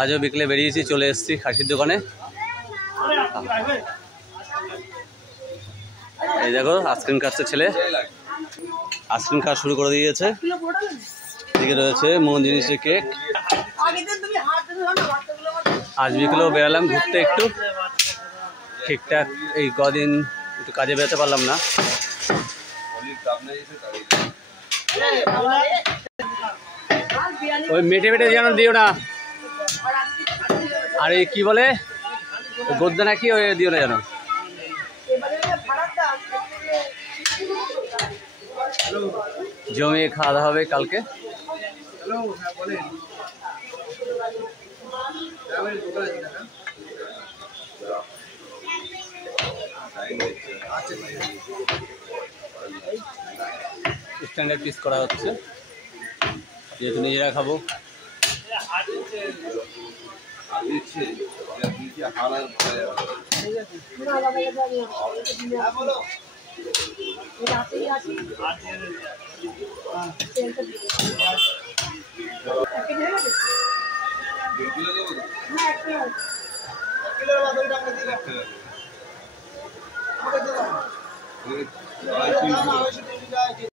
আজও বিকেলে বেরিয়েছি, চলে এসেছি খাসির দোকানে। এই দেখো আইসক্রিম খাচ্ছে ছেলে, আইসক্রিম খাওয়া শুরু করে দিয়েছে। এদিকে রয়েছে মন জিনিসের কেক। আজ বিকেলেও বেরালাম ঘুরতে একটু, ঠিকঠাক এই কদিন একটু কাজে বেরোতে পারলাম না। ওই মেটে মেটে যেন দিও না, আর এই কি বলে গোদ্দা নাকি ওই দিও না যেন। জমিয়ে খাওয়া দাওয়া হবে কালকে। স্ট্যান্ডার্ড পিস করা হচ্ছে, যেহেতু নিজেরা খাবো।